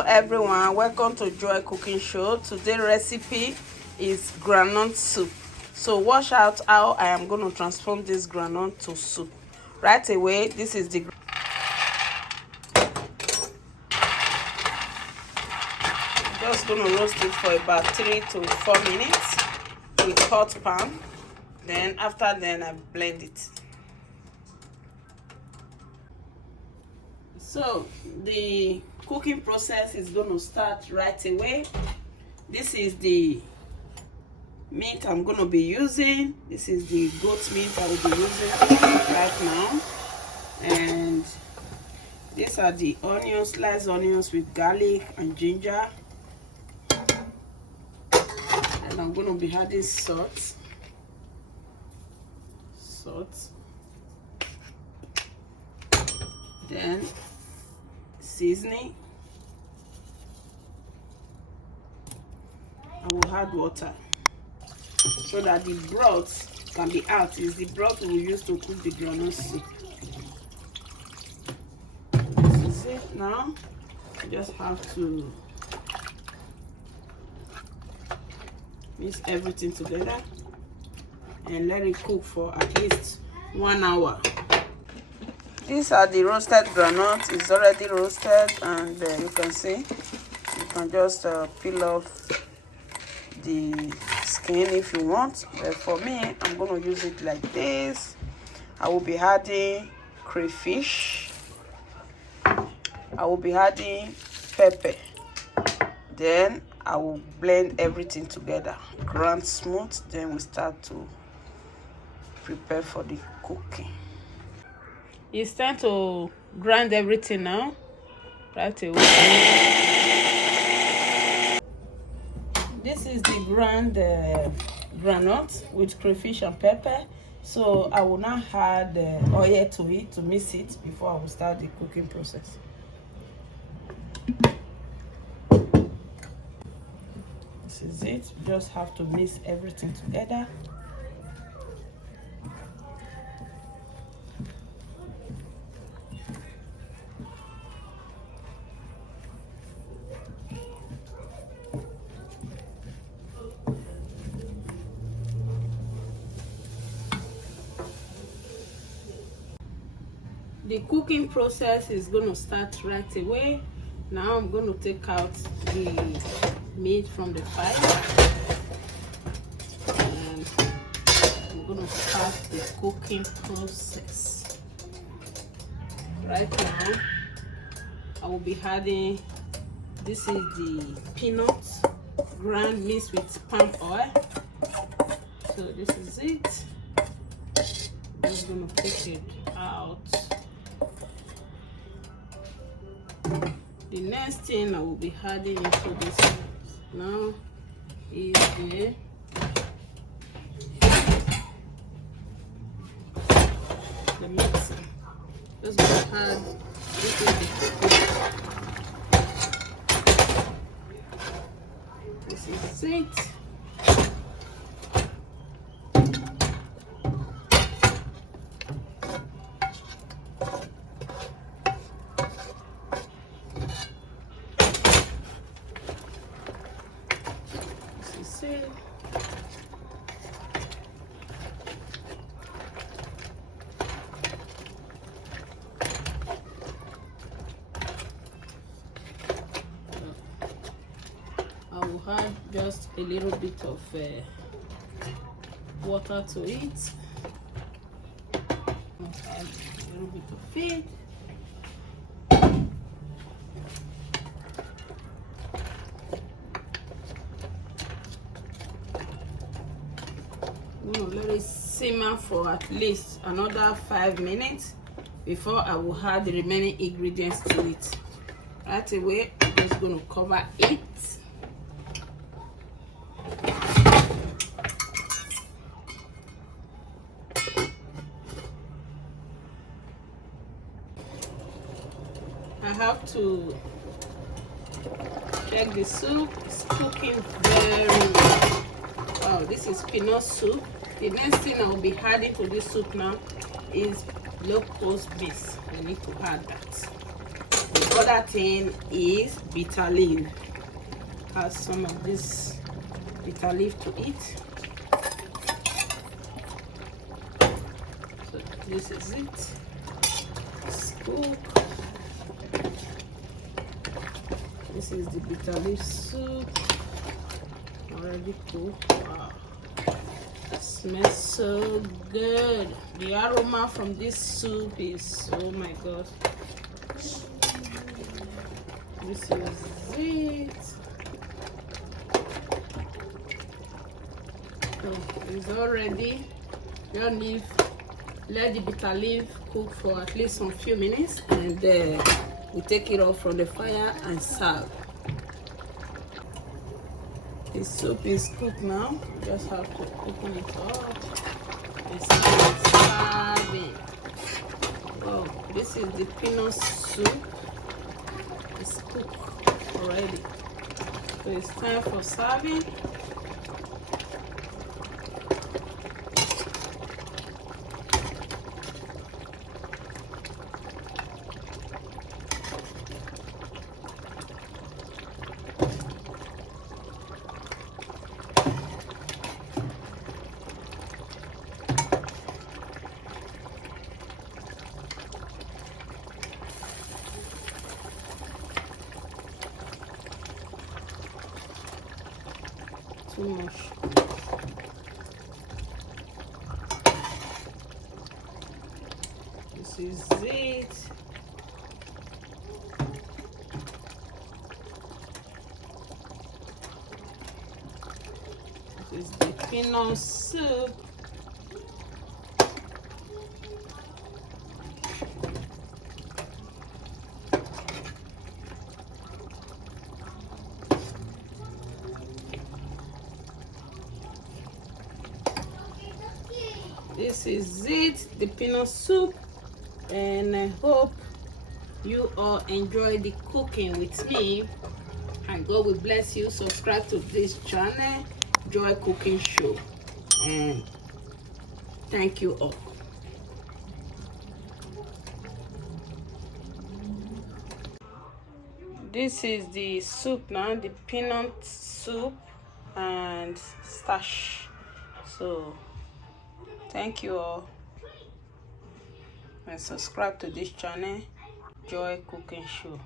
Hello everyone, welcome to Joy Cooking Show. Today's recipe is groundnut soup. So watch out how I am going to transform this groundnut to soup. Right away, this is the just going to roast it for about 3 to 4 minutes with hot pan. Then after then I blend it. So the cooking process is going to start right away. This is the meat I'm going to be using. This is the goat meat I will be using right now. And these are the onions, sliced onions with garlic and ginger. And I'm going to be adding salt. Then seasoning. I will add water so that the broth can be out. Is the broth we will use to cook the groundnut soup. This is it now. You just have to mix everything together and let it cook for at least 1 hour. These are the roasted groundnuts. It's already roasted, and you can see you can just peel off the skin if you want. But for me, I'm going to use it like this. I will be adding crayfish. I will be adding pepper. Then I will blend everything together, grind smooth. Then we start to prepare for the cooking. It's time to grind everything now. Right away. This is the groundnut with crayfish and pepper. So I will now add oil to it to mix it before I will start the cooking process. This is it. You just have to mix everything together. The cooking process is going to start right away. Now I'm going to take out the meat from the fire. And I'm going to start the cooking process. Right now, I will be adding, this is the peanuts, ground mixed with palm oil. So this is it. I'm just going to take it out. The next thing I will be adding into this now is the mixer. Just going to add this is it. I will add just a little bit of water to it. I'll add a little bit of it. I'm going to let it simmer for at least another 5 minutes before I will add the remaining ingredients to it. Right away, I'm just going to cover it. I have to check the soup. It's cooking very well. Wow, this is peanut soup. The next thing I will be adding to this soup now is locust beans. I need to add that. other thing is bitter leaf. Has some of this bitter leaf to eat. So this is it. Scoop. This is the bitter leaf soup. Already cooked. Wow. It smells so good. The aroma from this soup is, oh my god. This is it. So it's all ready. Just let the bitter leaf cook for at least some few minutes, and we take it off from the fire and serve. The soup is cooked now. You just have to open it up and start serving. Oh, this is the peanut soup. It's cooked already. So it's time for serving. Too much. This is it. This is the peanut soup. This is it, the peanut soup, and I hope you all enjoy the cooking with me, and God will bless you. Subscribe to this channel, Joy Cooking Show, and thank you all. This is the soup now, the peanut soup and starch. So thank you all, and subscribe to this channel, Joy Cooking Show.